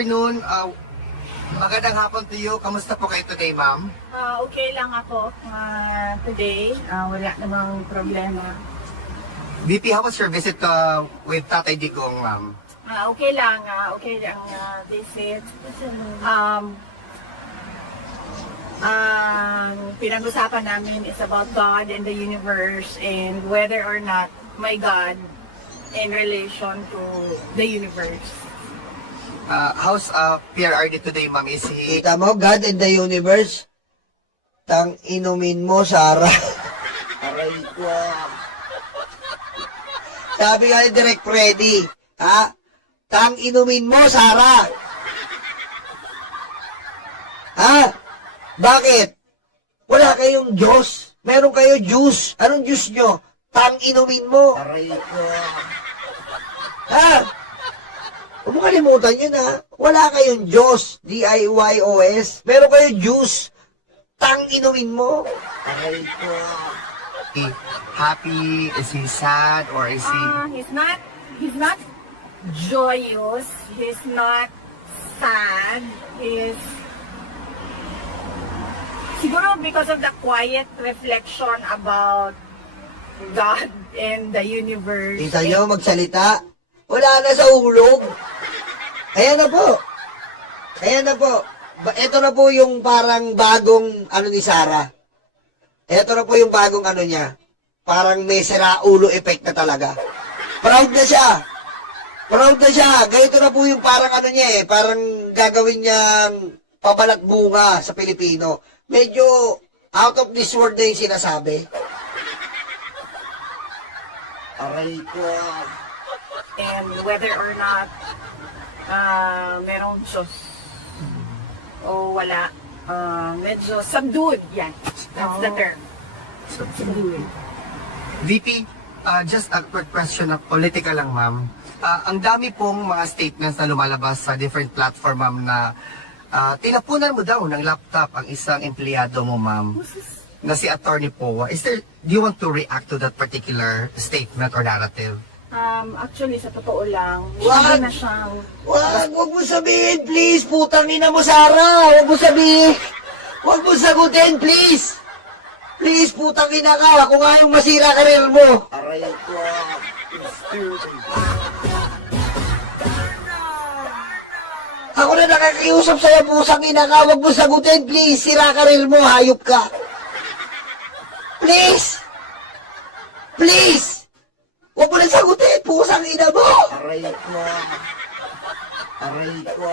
afternoon. Magandang hapon to you. Kamusta po kayo today, ma'am? Okay lang ako today. Wala namang problema. VP, how was your visit with Tatay Digong, ma'am? Okay lang. Okay lang visit. Pinag-usapan namin is about God and the universe and whether or not my God in relation to the universe. How's PRRD today, ma'am? Is he... Kita mo, God in the universe? Tang inumin mo, Sarah. Aray ko. Sabi nga ni Direk Freddy, ha? Tang inumin mo, Sarah. Ha? Bakit? Wala kayong Diyos. Meron kayo juice. Anong juice nyo? Tang inumin mo. Aray ko. Ha? Huwag mo kalimutan yun, ha? Wala kayong Diyos, D-I-Y-O-S. Meron kayo juice. Tang inumin mo. Aray ko. Happy? Is he sad? Or is he... He's not joyous. He's not sad. Siguro because of the quiet reflection about God and the universe. Kita nyo, magsalita. Wala na sa ulog. Ayan na po. Ayan na po. Ito na po yung parang bagong ano ni Sarah. Ito na po yung bagong ano niya. Parang may sira-ulo effect na talaga. Proud na siya. Proud na siya. Ganito na po yung parang ano niya eh. Parang gagawin niyang pabalat bunga sa Pilipino. Medyo out of this world na yung sinasabi. Aray ko. And whether or not merong Diyos o wala, medyo subdued yan. That's the term. Subdued. VP, just a quick question na political lang, ma'am. Ang dami pong mga statements na lumalabas sa different platform, ma'am, na tinapunan mo daw ng laptop ang isang empleyado mo, ma'am, na si Attorney Powa. Do you want to react to that particular statement or narrative? Actually, sa totoo lang, Wag! hindi na siyang... Wag mo sabihin, please. Putang ina mo, Sarah. Wag mo sabihin. Wag mo sagutin, please. Please, putang ina ka. Ako nga yung masira karir mo. Aray ko. Ako na nakakiusap sa'yo, pusang ina ka. Wag mo sagutin, please. Sira karir mo, hayop ka. Please. Please. Huwag mo na sagutin, pusang ina mo! Aray ko. Aray ko.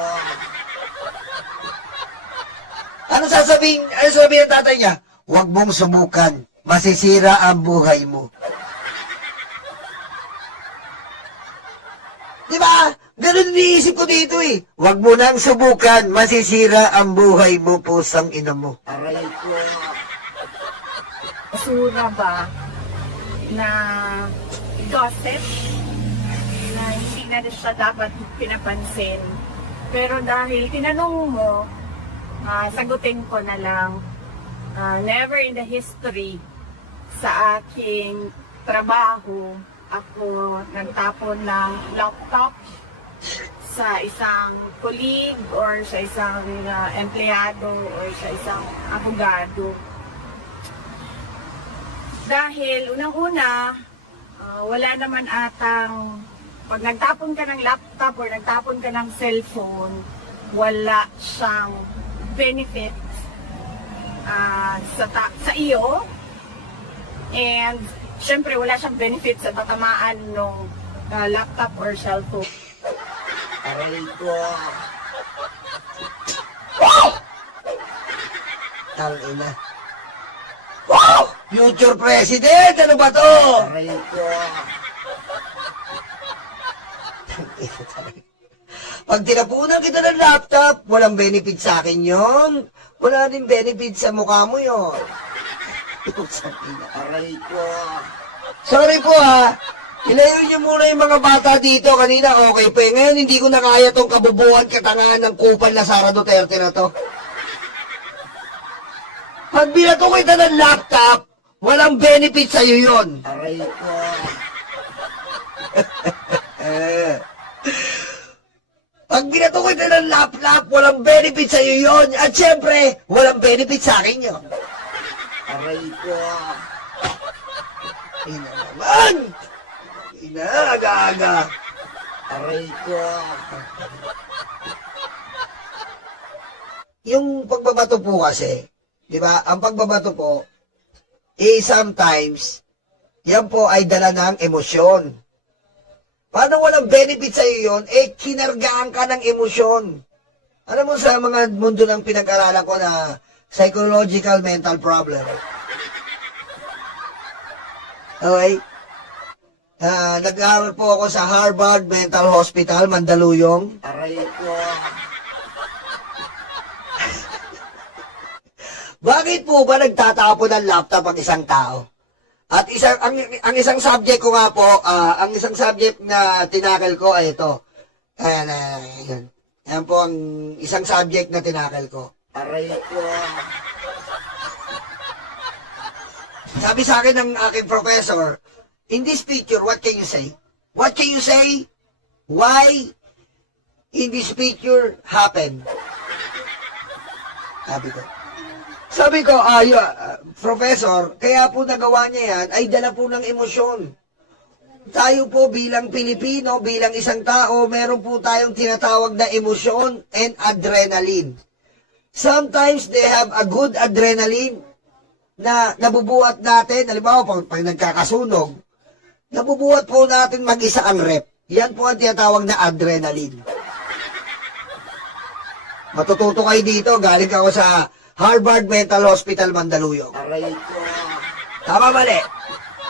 Ano sasabihin ng tatay niya? Huwag mong subukan. Masisira ang buhay mo. Di ba? Ganun iniisip ko dito eh. Huwag mo nang subukan. Masisira ang buhay mo, pusang ina mo. Aray ko. Basura ba na gossip na hindi na siya dapat pinapansin. Pero dahil tinanong mo, sagutin ko na lang, never in the history sa aking trabaho ako nagtapon ng laptop sa isang colleague or sa isang empleyado or sa isang abogado. Dahil unang-una, wala naman atang, pag nagtapon ka ng laptop or nagtapon ka ng cellphone, wala siyang benefit sa iyo. And, syempre, wala siyang benefit sa tatamaan ng laptop or cellphone. Aray ko. Wow! Tangina. Wow! Future President! Ano ba to? Aray ko. Pag tinapunan kita ng laptop, walang benefit sa akin yun. Wala din benefit sa mukha mo yun. Aray ko. Sorry po ha. Ilayo niyo muna yung mga bata dito. Kanina okay pa. Ngayon hindi ko na kaya tong kabubuhan katangahan ng kupal na Sara Duterte na to. Pag binato kita ng laptop, walang benefit sa'yo yun. Aray ko. Pag binato ko ito ng lap-lap, walang benefit sa'yo yun. At syempre, walang benefit sa akin yun. Aray ko. Ina naman. Ina, aga-aga. Aray ko. Yung pagbabato po kasi, di ba, ang pagbabato po, sometimes, yan po ay dala ng emosyon. Paano walang benefit sa iyo yun? Kinargaan ka ng emosyon. Alam mo sa mga mundo ng pinag-aralan ko na psychological mental problem. Okay? Nag-aaral po ako sa Harvard Mental Hospital, Mandaluyong. Aray ko. Bakit po ba nagtatapon ng laptop ang isang tao? At ang isang subject ko nga po, ang isang subject na tinakil ko ay ito. Ayan. Ayan po ang isang subject na tinakil ko. Aray ko. Sabi sa akin ng aking professor, in this picture, what can you say? What can you say? Why in this picture happened? Sabi ko, Professor, kaya po nagawa niya yan ay dala po ng emosyon. Tayo po bilang Pilipino, bilang isang tao, meron po tayong tinatawag na emosyon and adrenaline. Sometimes they have a good adrenaline na nabubuhat natin, halimbawa pag nagkakasunog, nabubuhat po natin mag-isa ang rep. Yan po ang tinatawag na adrenaline. Matututo kayo dito, galing ako sa Harvard Mental Hospital, Mandaluyong. Aray ko. Tama mali.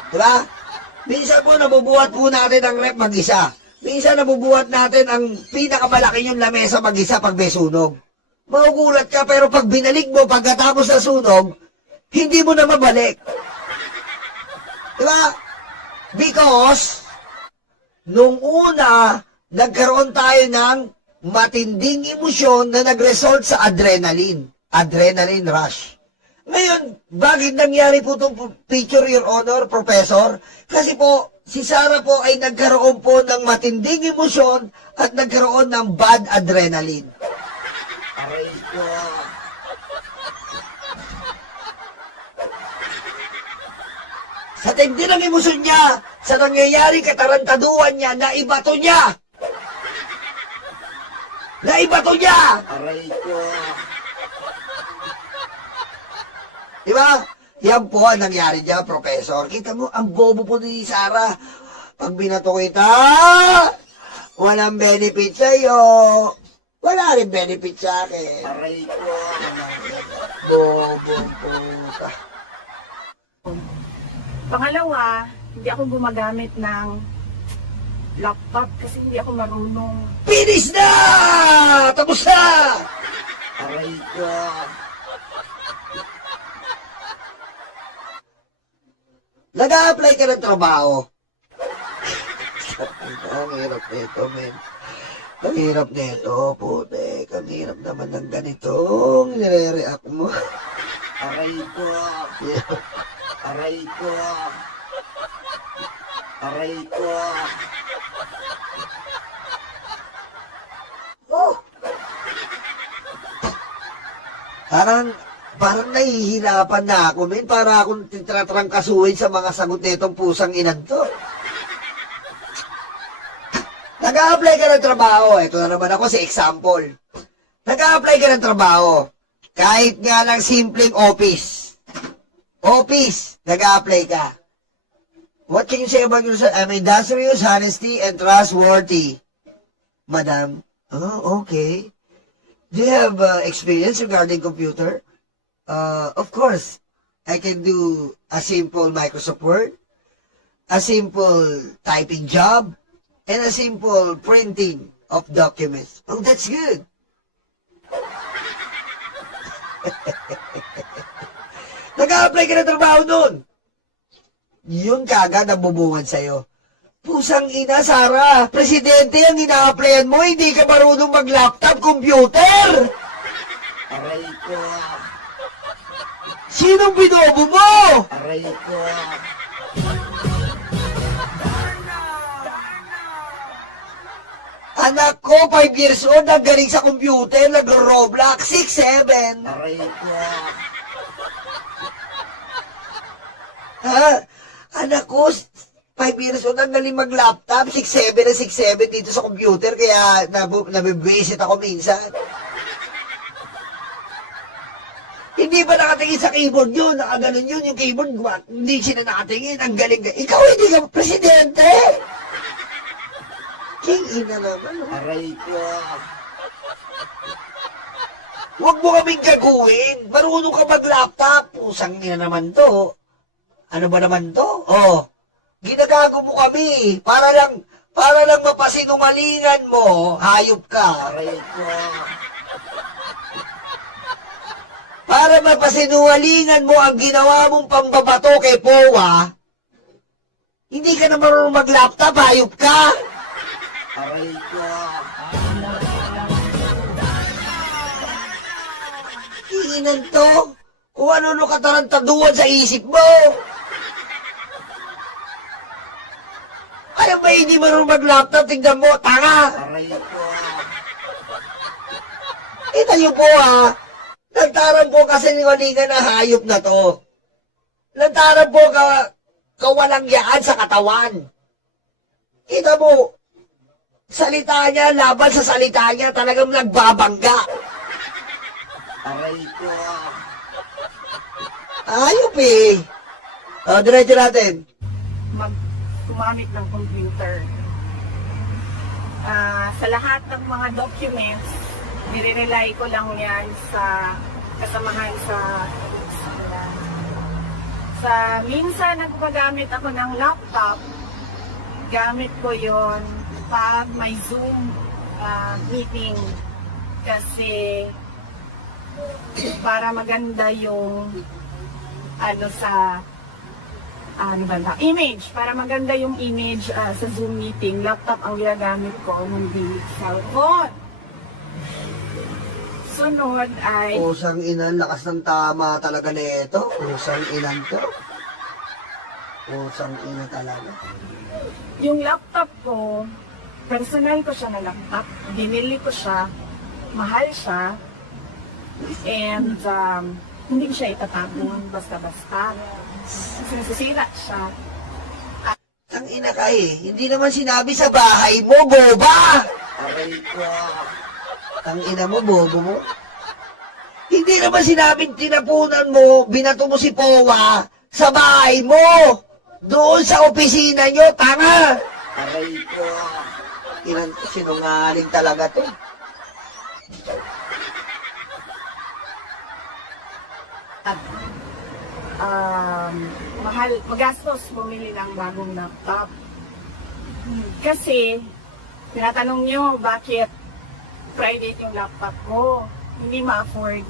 Diba? Minsan po nabubuhat po natin ang rep mag-isa. Minsan nabubuhat natin ang pinakamalaki yung lamesa mag-isa pag may sunog. Magugulat ka pero pag binalik mo pagkatapos na sunog, hindi mo na mabalik. Diba? Because, nung una, nagkaroon tayo ng matinding emosyon na nag-result sa adrenaline. Adrenaline rush. Ngayon, bakit nangyari po itong picture, Your Honor, Professor? Kasi po, si Sarah po ay nagkaroon po ng matinding emosyon at nagkaroon ng bad adrenaline. Aray ko. Sa tindi ng emosyon niya, sa nangyayari katarantaduhan niya, naibato niya! Naibato niya! Aray ko. Diba? Yan po ang nangyari dyan, Professor. Kita mo, ang bobo po ni Sarah. Pag binato kita, walang benefit sa'yo. Wala rin benefit sa akin. Aray ko. Bobo puta. Pangalawa, hindi ako gumagamit ng laptop kasi hindi ako marunong. Finish na! Tapos na! Aray ko. Nag-a-apply ka ng trabaho. Ang hirap nito, men. Ang hirap nito, putek. Ang hirap naman ng ganitong nire-react mo. Aray ko. Aray ko. Aray ko. Oh! Parang nahihirapan na ako, men. Para akong titratrangkasuhin sa mga sagot nitong pusang inan to. Nag-a-apply ka ng trabaho. Ito na naman ako sa example. Nag-a-apply ka ng trabaho. Kahit nga lang simpleng office. Office, nag-a-apply ka. What can you say about yourself? I'm industrious, honesty, and trustworthy. Madam, oh, okay. Do you have experience regarding computer? Of course, I can do a simple Microsoft Word, a simple typing job, and a simple printing of documents. Oh, that's good. Nag-a-apply ka na trabaho nun. Yun kagad nabubungan sa'yo. Pusang ina, Sarah. Presidente ang ina-applyan mo, hindi ka marunong mag-laptop, computer. Aray ko. Sinong binobo mo? Aray ko. Anak ko, 5 years old, nagaling sa computer, nag-Roblox, 6, 7. Aray ko. Ha? Anak ko, 5 years old, ang galing mag-laptop, 6'7 na 6'7 dito sa computer, kaya nabibwisit ako minsan. Hindi ba nakatingin sa keyboard yun? Nakaganon yun, yung keyboard, hindi sila nakatingin, ang galing. Ikaw hindi ka presidente! King ina naman. Oh. Aray ko. Huwag mo kaming gaguhin. Marunong ka mag-laptop. Pusang ina naman to. Ano ba naman to? Oh, ginagago mo kami. Para lang mapasinungalingan mo. Hayop ka. Aray ko. Para mapasinungalingan mo ang ginawa mong pambabato kay Powa. Hindi ka na marunong mag-laptop. Hayop ka. Aray ko. Iinan to. Kung ano katarantaduan sa isip mo. Kaya ba hindi marunong mag-laptop? Tingnan mo, tanga. Aray ko. Kita niyo po ha. Lantaran po kasi ningalingan na hayop na to. Lantaran po kawalang yaan sa katawan. Kita mo, salita niya, laban sa salita niya, talagang nagbabangga. Aray ko. Hayop eh. O, diretso natin. Gumamit ng computer. Sa lahat ng mga documents, nire-rely ko lang yan sa kasamahan sa minsan nagpagamit ako ng laptop, gamit ko yon pag may Zoom meeting kasi para maganda yung image, para maganda yung image sa Zoom meeting, laptop ang ginagamit ko, hindi cellphone. Sunod ay Pusang ina, lakas ng tama talaga nito. Pusang inan to. Pusang ina talaga. yung laptop ko, personal ko siya na laptop, binili ko siya, mahal siya, and hindi ko siya itatapon basta-basta. Kasi nasisira siya. Ang ina ka eh. Hindi naman sinabi sa bahay mo, boba! Aray ko. Ang ina mo, bobo mo. Hindi naman sinabing tinapunan mo, binato mo si Powa sa bahay mo. Doon sa opisina nyo, tanga! Aray ko. Inan to, sinungaling talaga to. At magastos bumili ng bagong laptop. Kasi, tinatanong nyo bakit private yung laptop ko. Hindi ma-afford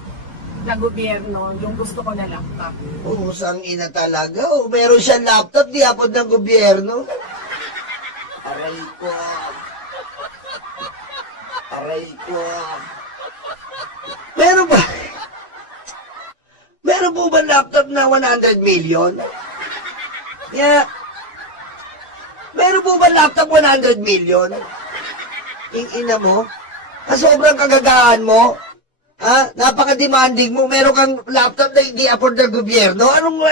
ng gobyerno yung gusto ko na laptop. Pusang ina talaga. Oh, meron siyang laptop, di apod ng gobyerno. Aray ko. Aray ko. Meron ba? Meron po ba laptop na 100 million? Yeah. Meron po ba laptop 100 million? Ina mo? Sobrang kagagahan mo? Ha? Napaka-demanding mo. Meron kang laptop na hindi afford ng gobyerno? Anong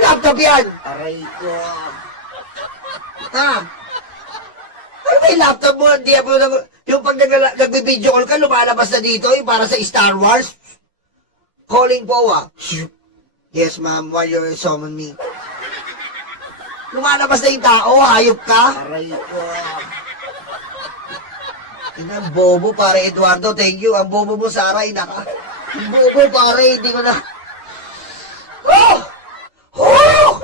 laptop yan? Aray ko. Ha? Ano ba yung laptop mo? Hindi afford ng... Yung pag nag-video call ka, lumalabas na dito yung para sa Star Wars. Calling po, Yes, ma'am. Why you summon me? Lumalabas na yung tao, hayop ka. Aray ko. Ang bobo, pare Eduardo, thank you. Ang bobo mo, Sarah, ina ka. Ang bobo, pare, hindi ko na... Oh! Oh!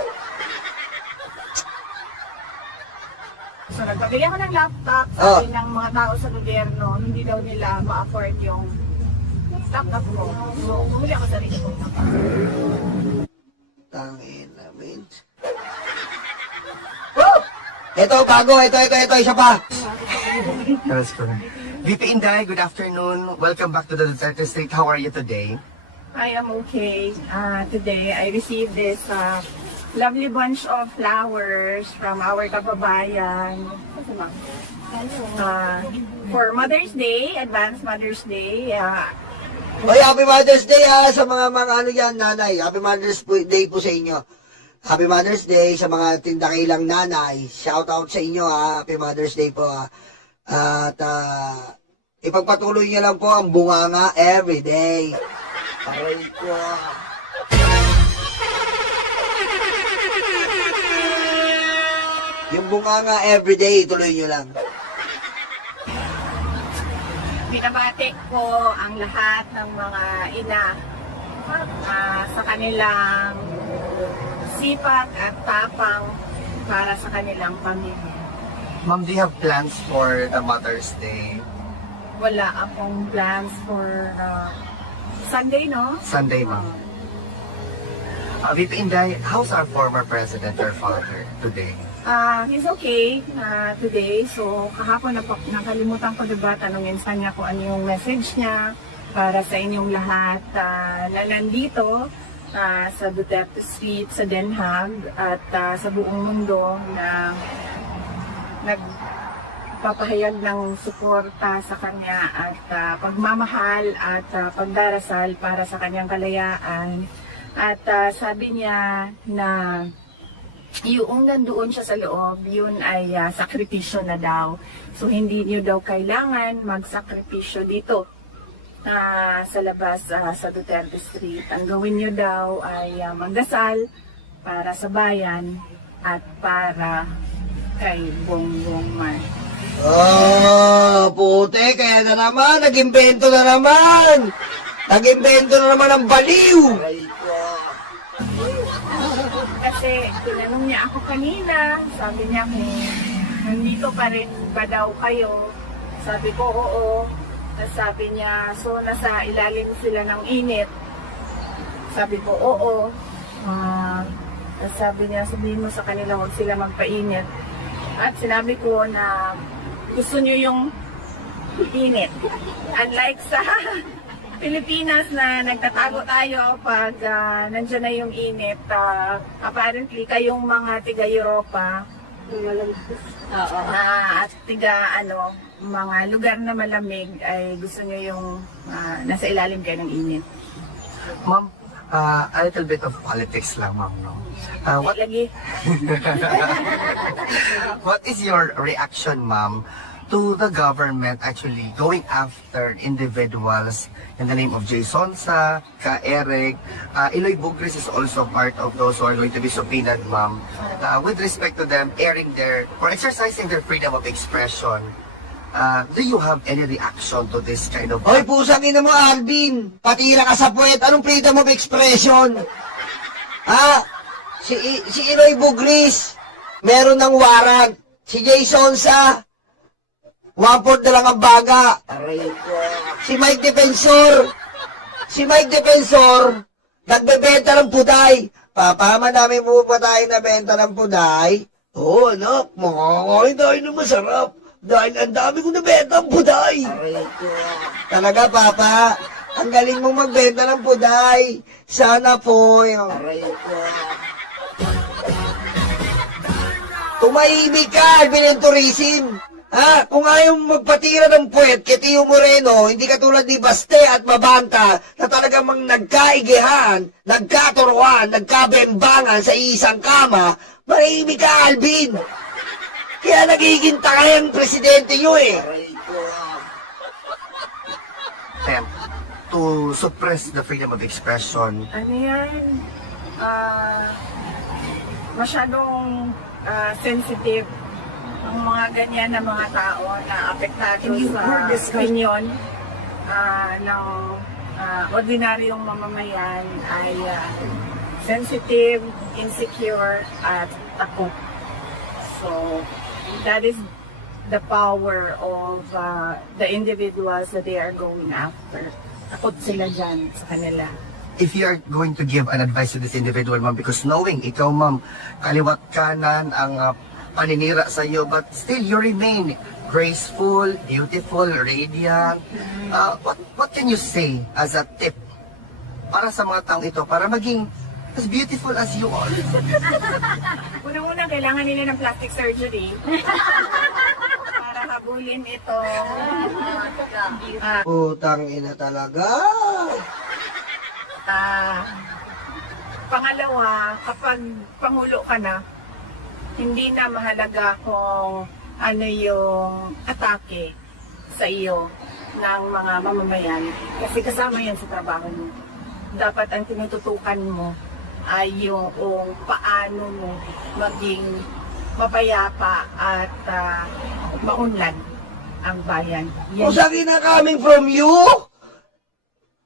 So, nagpabili ako ng laptop, sabi ng mga tao sa gobyerno, hindi daw nila ma-afford yung laptop ko. So, bumili ako sa rin ko. Tangin namin. Oh! Ito, bago, ito, isa pa. That's correct. VP Inday, good afternoon. Welcome back to the Duterte Street. How are you today? I am okay. Today, I received this lovely bunch of flowers from our kababayan. For Mother's Day, Advanced Mother's Day, Oy, Happy Mother's Day sa mga ano yan, nanay. Happy Mother's Day po sa inyo. Happy Mother's Day sa mga tindakilang nanay. Shout out sa inyo Happy Mother's Day po At ipagpatuloy niyo lang po ang bunganga everyday. Aray ko. Yung bunganga everyday, tuloy niyo lang. binabati ko ang lahat ng mga ina sa kanilang sipag at tapang para sa kanilang pamilya. Ma'am, do you have plans for the Mother's Day? Wala akong plans for Sunday, no? Sunday, ma'am. VP Inday, how's our former president, your father, today? He's okay today. So, kahapon nakalimutan ko diba, tanungin sa niya kung ano yung message niya para sa inyong lahat na nandito sa Duterte Street, sa Den Haag at sa buong mundo na nagpapahayag ng suporta sa kanya at pagmamahal at pagdarasal para sa kanyang kalayaan. At sabi niya na yung nandoon siya sa loob, yun ay sakripisyo na daw. So hindi niyo daw kailangan magsakripisyo dito sa labas sa Duterte Street. Ang gawin niyo daw ay magdasal para sa bayan at para kay Bongbong Marcos. Puti, kaya na naman, nag-imbento na naman. Nag-imbento na naman ang baliw. Aray ko. Kasi tinanong niya ako kanina, sabi niya kung nandito pa rin ba daw kayo. Sabi ko oo. Tapos sabi niya, so nasa ilalim sila ng init. Sabi ko oo. Tapos sabi niya, sabihin mo sa kanila huwag sila magpainit. At sinabi ko na gusto niyo yung init. Unlike sa Pilipinas na nagtatago tayo pag nandiyan na yung init. Apparently, kayong mga tiga-Europa at mga lugar na malamig ay gusto nyo yung nasa ilalim kayo ng init. Ma'am, a little bit of politics lang, ma'am, no? Lagi. What is your reaction, ma'am, to the government actually going after individuals in the name of Jay Sonsa, Ka Eric, Eloy Bugris is also part of those who are going to be subpoenaed, ma'am, with respect to them airing their, or exercising their freedom of expression. Do you have any reaction to this kind of... Hoy, pusang ina mo, Alvin. Patira ka sa puwet. Anong freedom of expression? Si Eloy Bugris, meron ng warrant. Si Jay Sonsa, 1/4 na lang ang baga. Aray ko. Si Mike Defensor, nagbebenta ng puday. Papa, madami mo ba tayo na benta ng puday? Oo, anak, makakain tayo ng masarap. Dahil ang dami kong nabenta ng puday. Aray ko. Talaga, Papa, ang galing mong magbenta ng puday. Sana po, Aray ko. tumahimik ka, Alvin Tourism. Kung ayaw magpatira ng puwet kay Tio Moreno, hindi katulad ni Baste at Mabanta na talagang nagkaigihan, nagkaturuan, nagkabembangan sa isang kama, marahimik ka, Alvin. Kaya nagiging takayang presidente nyo eh. Aray ko. attempt to suppress the freedom of expression? Ano yan? Masyadong sensitive ang mga ganyan na mga tao na apektado sa opinion ng ordinaryong mamamayan ay sensitive, insecure, at takot. So, that is the power of the individuals that they are going after. Takot sila dyan sa kanila. If you are going to give an advice to this individual, ma'am, because knowing ikaw, ma'am, kaliwat kanan ang paninira sa iyo, but still you remain graceful, beautiful, radiant. What can you say as a tip para sa mga taong ito, para maging as beautiful as you are? Unang-una, kailangan nila ng plastic surgery. Para habulin ito. Putang ina talaga. Pangalawa, kapag pangulo ka na, hindi na mahalaga kung ano yung atake sa iyo ng mga mamamayan. Kasi kasama yan sa trabaho mo. Dapat ang tinututukan mo ay yung paano mo maging mapayapa at maunlad ang bayan. Kung sakin na coming from you,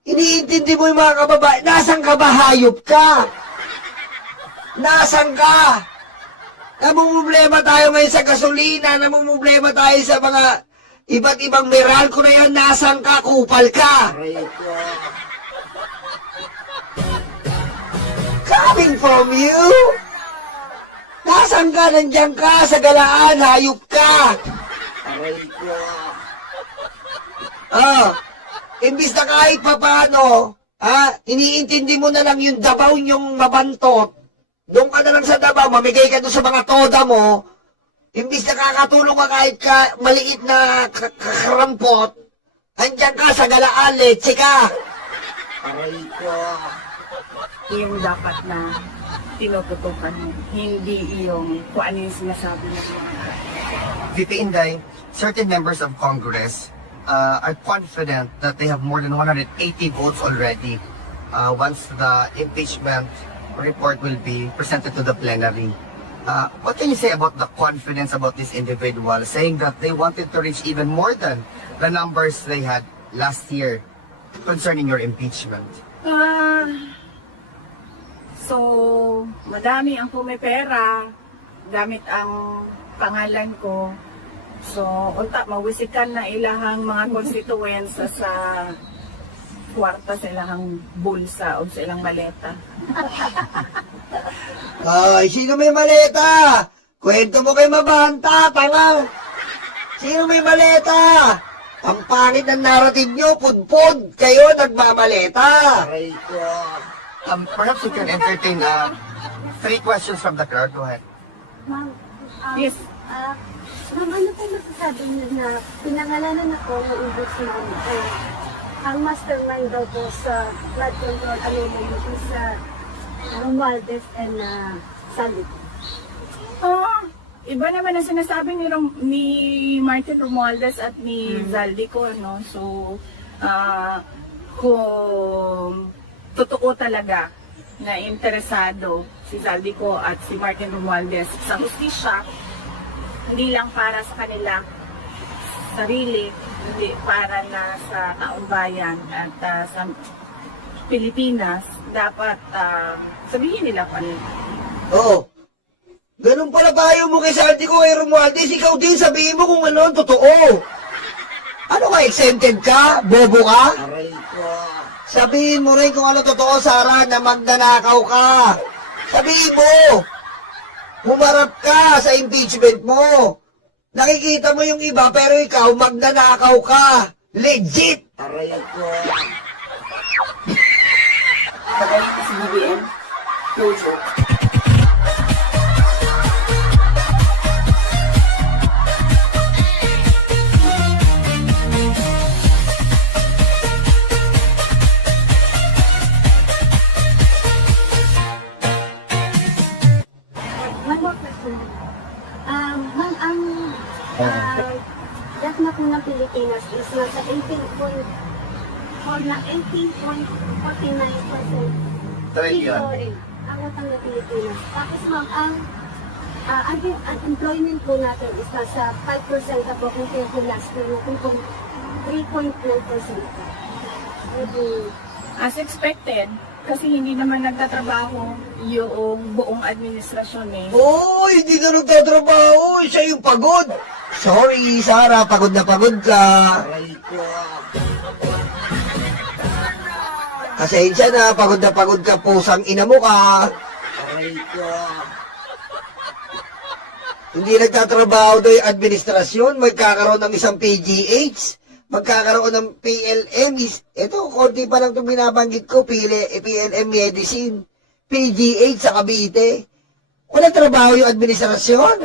iniintindi mo yung mga kababae, nasan ka ba, hayop ka? Nasan ka? Namumblema tayo ngayon sa gasolina, namumblema tayo sa mga iba't ibang meral ko na yan, nasan ka, kupal ka? Aray ko. Coming from you? Nasan ka, nandiyan ka, sa galaan, hayop ka? Aray ko. Imbis na kahit papaano, iniintindi mo na lang yung dabaw niyong mabantot, doon ka na lang sa dabaw, mamigay ka doon sa mga toda mo, imbis na kakatulong ka kahit maliit na karampot, andyan ka sa galaan, letse ka. Aray ko. Yung dapat na tinututukan mo, hindi yung kung ano yung sinasabi ng mga VP Inday, certain members of Congress are confident that they have more than 180 votes already once the impeachment report will be presented to the plenary. What can you say about the confidence about this individual, saying that they wanted to reach even more than the numbers they had last year concerning your impeachment? So, madami ang pumipera gamit ang pangalan ko. So, unta, mawisikan na ilahang mga constituents sa kwarta sa ilang bulsa o sa ilang maleta. Ay, sino may maleta? Kwento mo kay Mabanta, tanga. Sino may maleta? Ang pangit ng narrative nyo, pudpud. Kayo nagmamaleta. Aray ko. Perhaps you can entertain 3 questions from the crowd. Go ahead. Ma'am, Yes. ma'am, ano po masasabi niyo na pinangalanan ako ng ombudsman ang mastermind daw po sa flood control anomaly is Romualdez and Salit. Iba naman ang sinasabi ni Martin Romualdez at ni Zaldico, no? So, kung totoo talaga na interesado si Zaldico at si Martin Romualdez sa hustisya, hindi lang para sa kanila sarili, hindi para na sa taong bayan at sa Pilipinas, dapat sabihin nila pa rin. Oo. Ganun pala tayo mo kay Salty ko kay Romualdez. Ikaw din sabihin mo kung ano ang totoo. Ano ka, exempted ka? Bobo ka? Aray ko. Sabihin mo rin kung ano totoo, Sara, na magnanakaw ka. Sabihin mo. Humarap ka sa impeachment mo. Nakikita mo yung iba, pero ikaw, magnanakaw ka. Legit! Aray ko. Pagaling si BBM, closure. One more question. Ma'am, ang debt na po ng Pilipinas is nasa 18.49%. Trillion. Sorry, ang utang ng Pilipinas. Tapos ma'am, ang unemployment po natin is nasa 5% na po compared to last year natin po 3.9%. As expected, kasi hindi naman nagtatrabaho yung buong administrasyon eh. Oo, hindi ka nagtatrabaho. Siya yung pagod. Sorry, Sara, pagod na pagod ka. Aray ko. Pasensya na pagod ka, pusang ina mo ka. Aray ko. Hindi nagtatrabaho daw yung administrasyon, magkakaroon ng isang PGH, magkakaroon ng PLM. Ito, konti pa lang itong binabanggit ko, PLM Medicine, PGH sa Cavite. Wala trabaho yung administrasyon.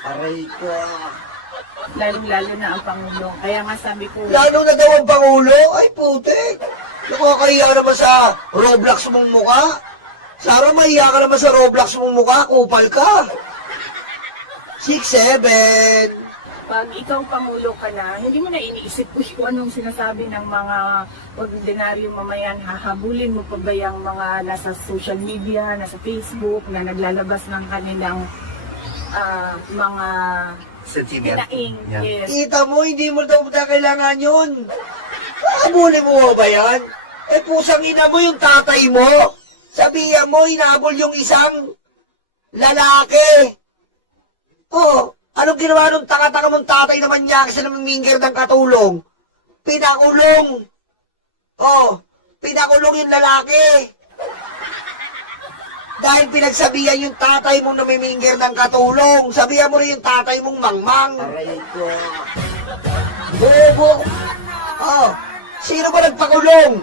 Aray ko. lalong-lalo na ang Pangulo. Kaya nga sabi ko, Lalo na daw ang Pangulo? Ay, putik. Nakakahiya naman sa Roblox mong mukha. Sara, mahiya ka naman sa Roblox mong mukha. Kupal ka. 6'7". pag ikaw Pangulo ka na, hindi mo na iniisip kung anong sinasabi ng mga ordinaryong mamayan. Hahabulin mo pa ba yung mga nasa social media, nasa Facebook, na naglalabas ng kanilang mga Sentiment. hinaing. Yeah. Yes. Kita mo, hindi mo daw na kailangan yun. Habulin mo ba yan? Eh, pusang ina mo yung tatay mo. Sabihan mo, hinabol yung isang lalaki. Oh, anong ginawa nung taka-taka mong tatay naman niya kasi namimingir ng katulong? Pinakulong. Oh, pinakulong yung lalaki. Dahil pinagsabihan yung tatay mong namimingir ng katulong. Sabihan mo rin yung tatay mong mangmang. Aray ko. Bobo! Oh, sino ba nagpakulong?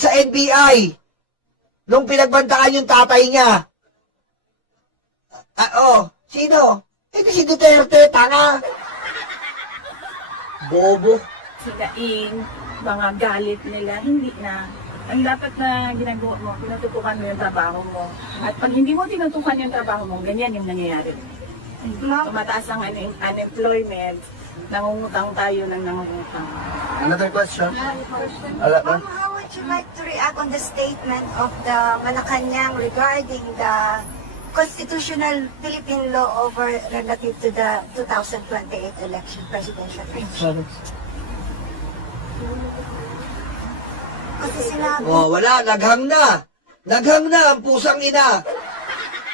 Sa NBI? Nung pinagbantaan yung tatay niya? Sino? Eh, si Duterte, tanga. Bobo. Silaing, mga galit nila, hindi na. Ang dapat na ginagawa mo, tinututukan mo yung trabaho mo. At pag hindi mo tinutukan yung trabaho mo, ganyan yung nangyayari. Tumataas ang unemployment, nangungutang tayo ng nangungutang. Another question? Ma'am, how would you like to react on the statement of the Malacanang regarding the constitutional Philippine law over relative to the 2028 election, presidential election? Kasi sinabi, Oh, wala, naghang na. Naghang na ang pusang ina.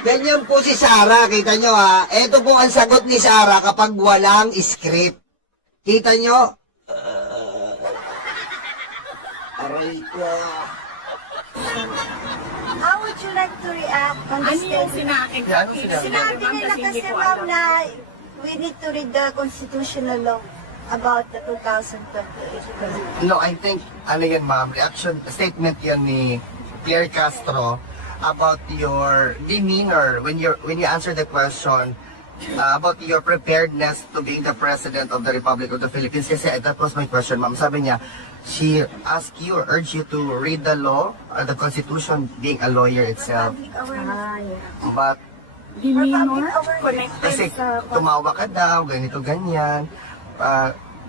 Ganyan po si Sara, kita nyo ha. Ito po ang sagot ni Sara kapag walang script. Kita nyo? Aray ko. how would you like to react on the Ano yung statement? Sinabi nila kasi ma'am na we need to read the constitutional law about the 2028 election. No, I think, ano yan ma'am, reaction, statement yan ni Pierre Castro about your demeanor when you answer the question about your preparedness to being the President of the Republic of the Philippines. Kasi that was my question, ma'am. Sabi niya, she asked you or urged you to read the law or the Constitution, being a lawyer itself. Public awareness. But Demeanor, connected kasi sa... tumawa ka daw, ganito, ganyan.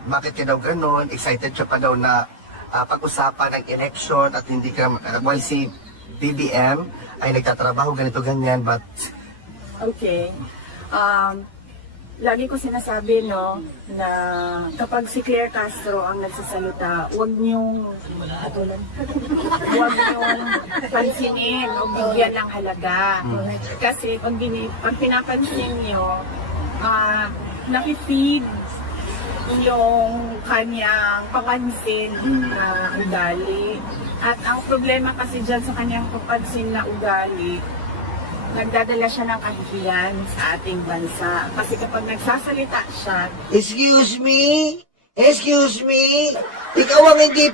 Bakit ka daw ganun? Excited siya pa daw na pag-usapan ng election at hindi ka, while si BBM ay nagtatrabaho, ganito, ganyan. But Okay. Lagi ko sinasabi, no, na kapag si Claire Castro ang nagsasalita, huwag niyong pansinin o bigyan ng halaga. Kasi pag pinapansin niyo, nakifeed yung kanyang papansin na ugali. At ang problema kasi dyan sa kanyang papansin na ugali, nagdadala siya ng kahihiyan sa ating bansa. Kasi kapag nagsasalita siya, Excuse me? Excuse me? Ikaw ang hindi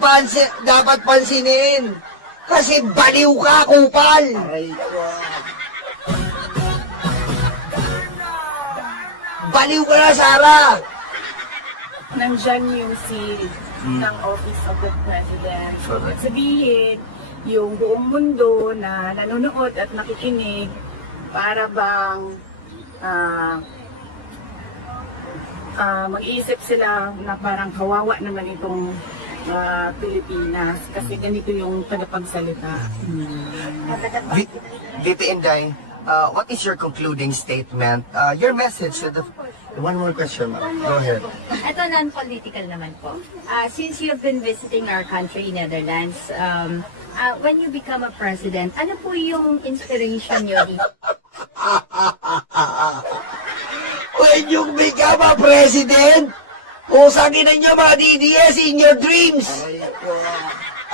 dapat pansinin. Kasi baliw ka, kupal. Aray ko. Baliw ka na, Sara. nandyan yung seal ng Office of the President. So, ibig sabihin, yung buong mundo na nanonood at nakikinig, para bang mag-iisip sila na parang kawawa naman itong Pilipinas kasi ganito yung tagapagsalita. VP Inday, what is your concluding statement? Your message to the... One more question, ma'am. Go ahead. Ito non-political naman po. Since you've been visiting our country, Netherlands, when you become a president, ano po yung inspiration nyo dito? When you become a president, usagin nyo mga DDS in your dreams. Aray ko.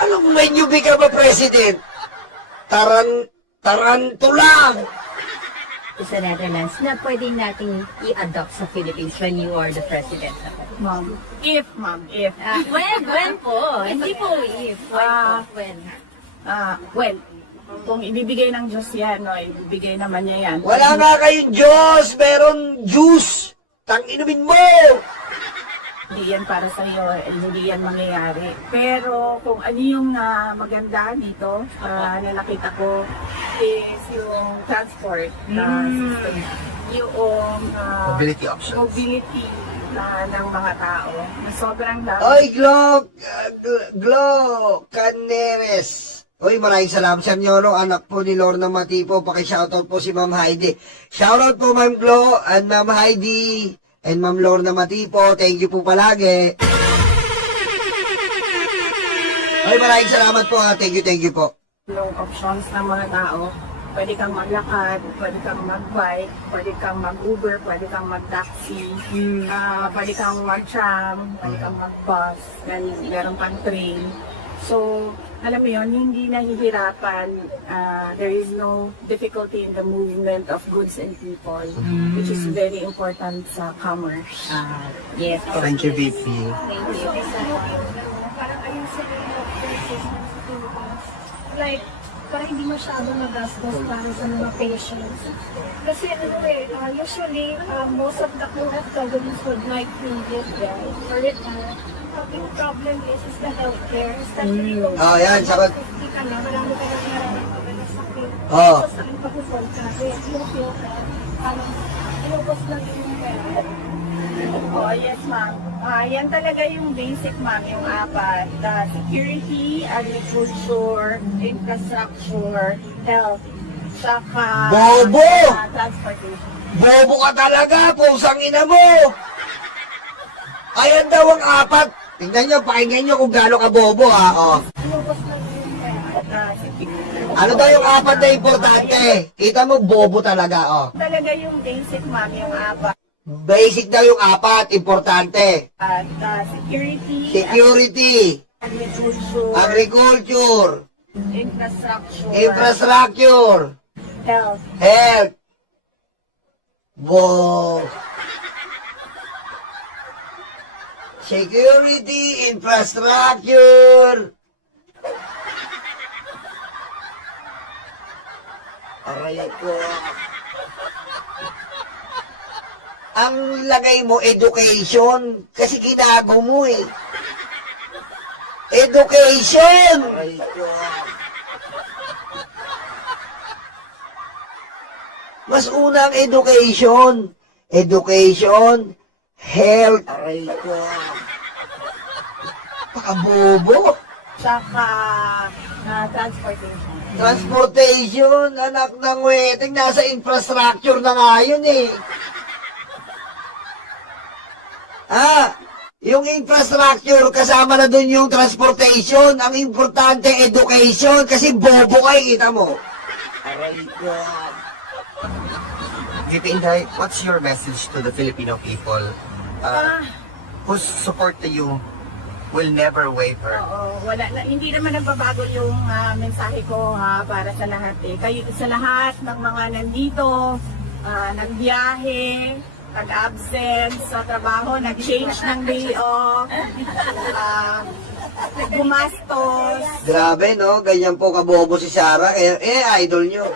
Anong when you become a president? Tarantula. Sa Netherlands na pwedeng nating i-adopt sa Philippines when you are the president? Ma'am, if. When po? Hindi po if. When? Well, kung ibibigay ng Diyos yan, no, ibibigay naman niya yan. Wala nga kayong Diyos, meron juice. Tang-inumin mo! Hindi yan para sa iyo, hindi yan mangyayari. Pero kung ano yung maganda dito na nakita ko is yung transport system. Yung Mobility options. mobility ng mga tao. Na sobrang dami. Oy, Glo Caneres. Oy, maraming salamat sa inyo, no? Anak po ni Lorna Matipo. Paki-shoutout po si Ma'am Heidi. Shoutout po, Ma'am Glo and Ma'am Heidi and Ma'am Lorna Matipo. Thank you po palagi. Oy, maraming salamat po, ha. Thank you po. Yung options ng mga tao. Pwede kang maglakad, pwede kang mag-bike, pwede kang mag-Uber, pwede kang mag-taxi, pwede kang mag-tram, pwede kang mag-bus, then meron pang train. So, alam mo yun, hindi nahihirapan. There is no difficulty in the movement of goods and people, which is very important sa commerce. Yes. Thank you, VP. Thank you. Parang ayusin yung system sa Philippines. Like, parang hindi masyadong nagastos para sa mga patients. Kasi usually, most of the OFWs would like to get there or retire. Yung problem is the healthcare, especially kung Oh, yan, sagot. 50 ka na, marami ka na nararamdaman na sakit. Oh. So, saan pa pupunta? Kaya yung filter, parang inubos lang yung pera. Oh, yes, ma'am. Yan talaga yung basic, ma'am, yung apat. Security, agriculture, infrastructure, health, saka Bobo! transportation. Bobo ka talaga, pusang ina mo! Ayan daw ang apat. Tingnan nyo, pakinggan nyo kung gaano ka bobo, ha? Oh. Inubos lang yung pera. Ano daw yung apat na importante? Kita mo, bobo talaga, oh. Talaga yung basic, ma'am, yung apat. Basic daw yung apat, importante. Security, Security, agriculture, agriculture, infrastructure, infrastructure, health. health. Wow. Security, infrastructure. Aray ko. Ang lagay mo, education. Kasi ginago mo eh. Education! Aray ko. Mas unang education. Education, health, Aray ko. pakabobo. Saka transportation. Transportation, anak ng weting, nasa infrastructure na nga yun eh. Yung infrastructure, kasama na dun yung transportation. Ang importante, education, kasi bobo ka, kita mo. Aray ko. VP Inday, what's your message to the Filipino people whose support to you will never waver? Oo, hindi naman nagbabago yung mensahe ko para sa lahat eh. Kayo sa lahat ng mga nandito, nagbiyahe, nag-absent sa trabaho, nag-change ng day off, gumastos. Grabe, no? Ganyan po kabobo si Sarah. Idol nyo.